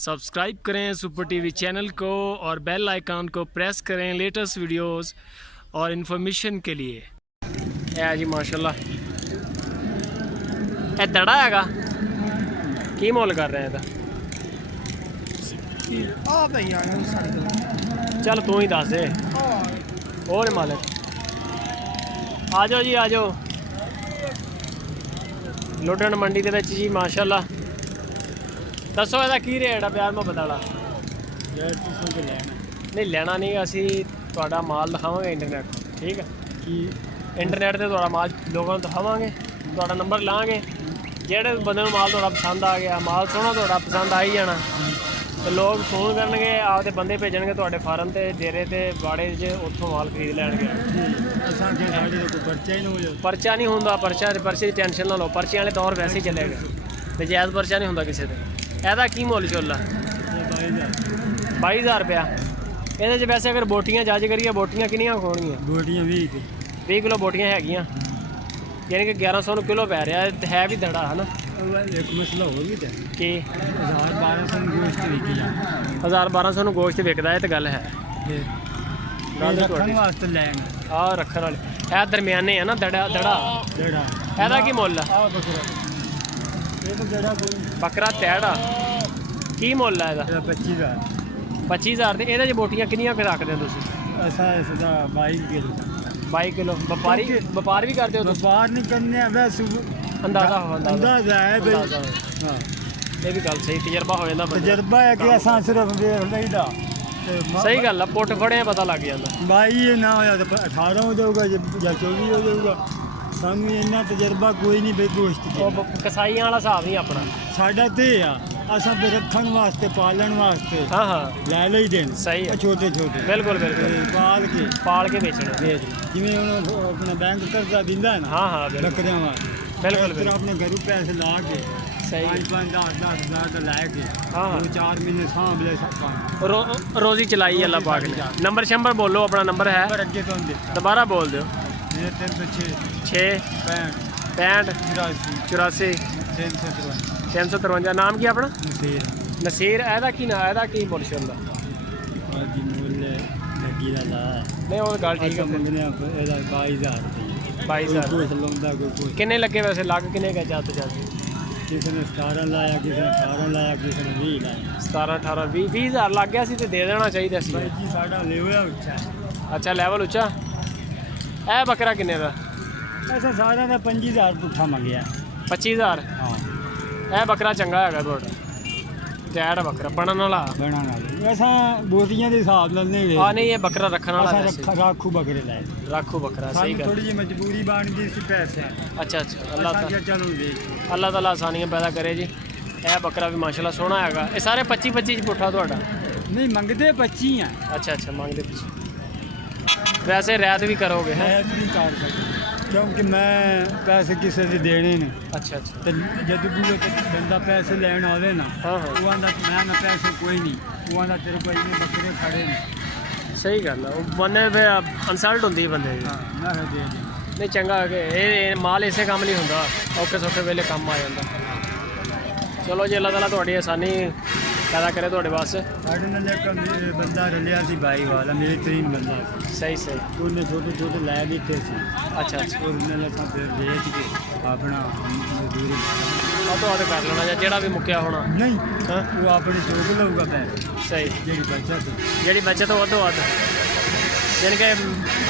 Subscribe करें super TV channel को और बेल आइकन को प्रेस करें लेटेस्ट वीडियोस और इन्फॉर्मेशन के लिए। है जी माशाल्लाह, ये दड़ा हैगा की मोल कर रहे हैं चल तू ही दस दे और मालिक। आ जाओ जी आ जाओ लुटन मंडी के जी माशाल्लाह। दसो ਇਹਦਾ ਕੀ ਰੇਟ ਆ ਪਿਆਰ ਮੁਹੱਬਤ ਵਾਲਾ? नहीं लेना नहीं, असी ਤੁਹਾਡਾ माल दिखावांगे इंटरनेट ठीक है कि इंटरनेट ਤੇ ਤੁਹਾਡਾ माल लोगों ਨੂੰ ਦਿਖਾਵਾਂਗੇ, ਤੁਹਾਡਾ नंबर ਲਾਂਗੇ। ਜਿਹੜੇ ਬੰਦੇ ਨੂੰ माल ਤੁਹਾਡਾ पसंद आ गया, माल सोहना ਤੁਹਾਡਾ पसंद आ ही जाना तो लोग फोन करनगे, आपदे बंदे भेजणगे ਤੁਹਾਡੇ फार्म ਤੇ डेरे ਤੇ ਬਾੜੇ 'ਚ, ਉੱਥੋਂ माल खरीद ਲੈਣਗੇ। पर्चा नहीं होंदा, पर्चे की टेंशन ना लो, पर्चे वाले तौर वैसे ही चलेगा तो जायज़ पर्चा नहीं होंदा किसी का। ਇਹਦਾ ਕੀ ਮੁੱਲ ਚੁੱਲਾ? 22,000 रुपया। ਇਹਦੇ 'ਚ ਵੈਸੇ ਅਗਰ ਬੋਟੀਆਂ ਜੱਜ ਕਰੀਏ, ਬੋਟੀਆਂ ਕਿੰਨੀਆਂ ਹੋਣਗੀਆਂ? ਬੋਟੀਆਂ 20 ਕਿਲੋ ਬੋਟੀਆਂ ਹੈਗੀਆਂ, ਯਾਨੀ ਕਿ 1100 ਨੂੰ ਕਿਲੋ ਪੈ ਰਿਹਾ ਹੈ ਵੀ ਦੜਾ ਹੈ ਨਾ। ਇੱਕ ਮਸਲਾ ਹੋਰ ਵੀ ਹੈ ਕਿ 1000-1200 ਨੂੰ ਗੋਸ਼ਤ ਵਿਕੀ ਜਾਂਦਾ, 1000-1200 ਨੂੰ ਗੋਸ਼ਤ ਵਿਕਦਾ, ਇਹ ਤਾਂ ਗੱਲ ਹੈ। ਰੱਖਣ ਵਾਸਤੇ ਲੈਣ ਆ ਰੱਖਣ ਵਾਲੇ ਇਹ ਦਰਮਿਆਨੇ ਆ ਨਾ ਦੜਾ ਇਹਦਾ ਕੀ ਮੁੱਲ ਆ? ਬੱਕਰਾ ਤੈੜਾ ਕੀ ਮੁੱਲ ਹੈ ਇਹਦਾ? 25,000 ਦੇ। ਇਹਦੇ 'ਚ ਬੋਟੀਆਂ ਕਿੰਨੀਆਂ ਕੁ ਰੱਖਦੇ ਹੋ ਤੁਸੀਂ? ਅਸਾਂ ਇਸ ਦਾ 22 ਕਿਲੋ। ਵਪਾਰ ਵੀ ਕਰਦੇ ਹੋ? ਵਪਾਰ ਨਹੀਂ ਕਰਨੇ, ਵੈਸੇ ਅੰਦਾਜ਼ਾ ਹੈ ਬਈ। ਹਾਂ ਇਹ ਵੀ ਗੱਲ ਸਹੀ, ਤਜਰਬਾ ਹੋ ਜਾਂਦਾ। ਤਜਰਬਾ ਹੈ ਕਿ ਅਸਾਂ ਸਿਰਫ ਵੇਖ ਲਈਦਾ। ਸਹੀ ਗੱਲ ਆ, ਪੁੱਟ ਫੜਿਆ ਪਤਾ ਲੱਗ ਜਾਂਦਾ। 22 ਨਾ ਹੋਇਆ ਤਾਂ 18 ਹੋ ਜਾਊਗਾ ਜਾਂ 24 ਹੋ ਜਾਊਗਾ। ਸਾਨੂੰ ਇੰਨਾ ਤਜਰਬਾ ਕੋਈ ਨਹੀਂ ਬਈ ਗੋਸ਼ਤ ਉਹ ਕਸਾਈਆਂ ਵਾਲਾ ਹਿਸਾਬ ਨਹੀਂ ਆਪਣਾ ਸਾਡਾ ਤੇ ਆ। ਅਸਾਂ ਫਿਰ ਰੱਖਣ ਵਾਸਤੇ, ਪਾਲਣ ਵਾਸਤੇ ਲੈ ਲਈ ਦੇਣ। ਸਹੀ ਹੈ, ਛੋਟੇ ਬਿਲਕੁਲ ਪਾਲ ਕੇ ਵੇਚਣੇ। ਜਿਵੇਂ ਹੁਣ ਆਪਣਾ ਬੈਂਕ ਕਰਜ਼ਾ ਦਿੰਦਾ ਹੈ ਨਾ ਬੱਕਰਿਆਂ ਵਾਸਤੇ, ਬਿਲਕੁਲ ਆਪਣੇ ਘਰੋਂ ਪੈਸੇ ਲਾ ਕੇ 5-10 ਹਜ਼ਾਰ ਲੈ ਕੇ 2-4 ਮਹੀਨੇ ਸਾਂਭ ਲੈ ਰੋਜ਼ੀ ਚਲਾਈ ਅੱਲਾ ਪਾਕ ਨੇ। ਨੰਬਰ ਸ਼ੰਬਰ ਬੋਲੋ, ਆਪਣਾ ਨੰਬਰ ਹੈ ਅੱਗੇ ਤੋਂ ਦੁਬਾਰਾ ਬੋਲ ਦਿਓ। 306 65 84 353। ਨਾਮ ਕੀ ਆਪਣਾ? ਨਸੀਰ। ਇਹਦਾ ਕੀ ਨਾਂ? ਇਹਦਾ ਕੀ ਮੁੱਲ ਹੁੰਦਾ? ਨਹੀਂ ਉਹ ਗੱਲ ਠੀਕ ਹੈ। 22,000 ਕਿੰਨੇ ਲੱਗੇ ਵੈਸੇ? ਲੱਗ ਕਿੰਨੇ ਗਏ ਜਦ ਕਿਸੇ ਨੇ 17 ਲਾਇਆ, ਕਿਸੇ ਨੇ 18 ਲਾਇਆ, ਕਿਸੇ ਨੇ 20 ਲਾਇਆ। 17-18 20,000 ਲੱਗ ਗਿਆ ਸੀ ਤੇ ਦੇ ਦੇਣਾ ਚਾਹੀਦਾ ਸੀ। ਸਾਡਾ ਲੈਵਲ ਉੱਚਾ। ਅੱਛਾ ਲੈਵਲ ਉੱਚਾ। ਇਹ ਬੱਕਰਾ ਕਿੰਨੇ ਦਾ? ਐਸਾ ਸਾਰਿਆਂ ਦਾ 25,000 ਪੁੱਠਾ ਮੰਗਿਆ। 25,000? ਹਾਂ ਇਹ ਬੱਕਰਾ ਚੰਗਾ ਹੈਗਾ ਤੁਹਾਡਾ, ਜੈੜ ਬੱਕਰਾ ਬਣਨ ਵਾਲਾ। ਐਸਾ ਬੋਤੀਆਂ ਦੇ ਹਿਸਾਬ ਨਾਲ ਨਹੀਂ। ਹਾਂ ਨਹੀਂ ਇਹ ਬੱਕਰਾ ਰੱਖਣ ਵਾਲਾ ਰਾਖੂ ਬੱਕਰੇ ਲੈ ਰਾਖੂ ਬੱਕਰਾ। ਸਹੀ ਗੱਲ, ਥੋੜੀ ਜਿਹੀ ਮਜਬੂਰੀ ਬਣ ਗਈ ਸੀ ਪੈਸੇ। ਅੱਛਾ ਅੱਲਾਹ ਤਾਲਾ ਆਸਾਨੀਆਂ ਪੈਦਾ ਕਰੇ ਜੀ। ਇਹ ਬੱਕਰਾ ਵੀ ਮਾਸ਼ਾਅੱਲਾ ਸੋਹਣਾ ਹੈਗਾ। ਇਹ ਸਾਰੇ 25 'ਚ ਪੁੱਠਾ ਤੁਹਾਡਾ? ਨਹੀਂ ਮੰਗਦੇ 25 ਆ। ਅੱਛਾ ਮੰਗਦੇ 25। ਵੈਸੇ ਰਹਿਤ ਵੀ ਕਰੋਗੇ? ਰਹਿਤ ਵੀ ਕਰ ਸਕਦੇ ਕਿਉਂਕਿ ਮੈਂ ਪੈਸੇ ਕਿਸੇ ਦੇ ਦੇਣੇ ਨੇ। ਅੱਛਾ ਤੇ ਜਦੋਂ ਵੀ ਬੰਦਾ ਪੈਸੇ ਲੈਣ ਆਵੇ ਨਾ ਉਹ ਆਂਦਾ ਮੈਂ ਨਾ ਪੈਸੇ ਕੋਈ ਨਹੀਂ, ਉਹ ਆਂਦਾ ਤੇਰੇ ਕੋਲ ਇੰਨੇ ਬੱਕਰੇ ਖੜੇ ਨੇ। ਸਹੀ ਗੱਲ ਆ, ਉਹ ਬੰਦੇ ਫਿਰ ਇਨਸਲਟ ਹੁੰਦੀ ਬੰਦੇ ਦੀ। ਮੈਂ ਦੇ ਨਹੀਂ ਚੰਗਾ ਕਿ ਇਹ ਮਾਲ ਇਸੇ ਕੰਮ ਨਹੀਂ ਹੁੰਦਾ, ਔਖੇ ਸੌਖੇ ਵੇਲੇ ਕੰਮ ਆ ਜਾਂਦਾ। ਚਲੋ ਜੀ ਅੱਲਾਹ ਤਾਲਾ ਤੁਹਾਡੀ ਆਸਾਨੀ ਪੈਦਾ ਕਰੇ ਤੁਹਾਡੇ ਵਾਸਤੇ। ਸਾਡੇ ਨਾਲ ਇੱਕ ਬੰਦਾ ਰਲਿਆ ਸੀ ਬਾਈ ਵਾਲਾ, ਮੇਰੇ ਤਰੀਨ ਬੰਦਾ ਸੀ। ਸਹੀ ਉਹਨੇ ਛੋਟੇ ਲੈ ਦਿੱਤੇ ਸੀ। ਅੱਛਾ ਉਹਨੇ ਲੱਖਾਂ ਫਿਰ ਵੇਚ ਕੇ ਆਪਣਾ ਮਜ਼ਦੂਰੀ ਤੁਹਾਡੇ ਕਰ ਲੈਣਾ ਜਾਂ ਜਿਹੜਾ ਵੀ ਮੁੱਕਿਆ ਹੋਣਾ। ਨਹੀਂ ਉਹ ਆਪਣੇ ਚੋਕ ਲਊਗਾ ਪੈਸੇ। ਸਹੀ ਜਿਹੜੀ ਬੱਚਤ ਉਹ ਤੋਂ ਵੱਧ, ਯਾਨੀ ਕਿ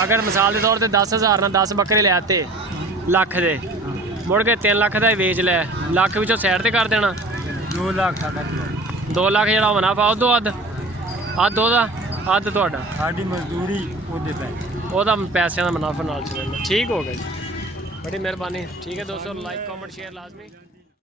ਅਗਰ ਮਿਸਾਲ ਦੇ ਤੌਰ ਤੇ 10,000 ਨਾਲ 10 ਬੱਕਰੇ ਲੈ ਆਤੇ ਲੱਖ ਦੇ, ਮੁੜ ਕੇ 3 ਲੱਖ ਦਾ ਹੀ ਵੇਚ ਲਿਆ, ਲੱਖ ਵਿੱਚੋਂ ਸਾਈਡ ਤੇ ਕਰ ਦੇਣਾ। 2 ਲੱਖ ਸਾਡਾ 2 ਲੱਖ ਜਿਹੜਾ ਮੁਨਾਫਾ ਉਹ ਤੋਂ ਅੱਧ ਉਹਦਾ ਅੱਧ ਤੁਹਾਡਾ। ਸਾਡੀ ਮਜ਼ਦੂਰੀ ਉਹਦੇ ਪੈਸੇ, ਉਹਦਾ ਪੈਸਿਆਂ ਦਾ ਮੁਨਾਫਾ ਨਾਲ ਚੱਲਦਾ। ਠੀਕ ਹੋ ਗਿਆ ਜੀ, ਬੜੀ ਮਿਹਰਬਾਨੀ। ਠੀਕ ਹੈ ਦੋਸਤੋ, ਲਾਈਕ ਕਮੈਂਟ ਸ਼ੇਅਰ ਲਾਜ਼ਮੀ।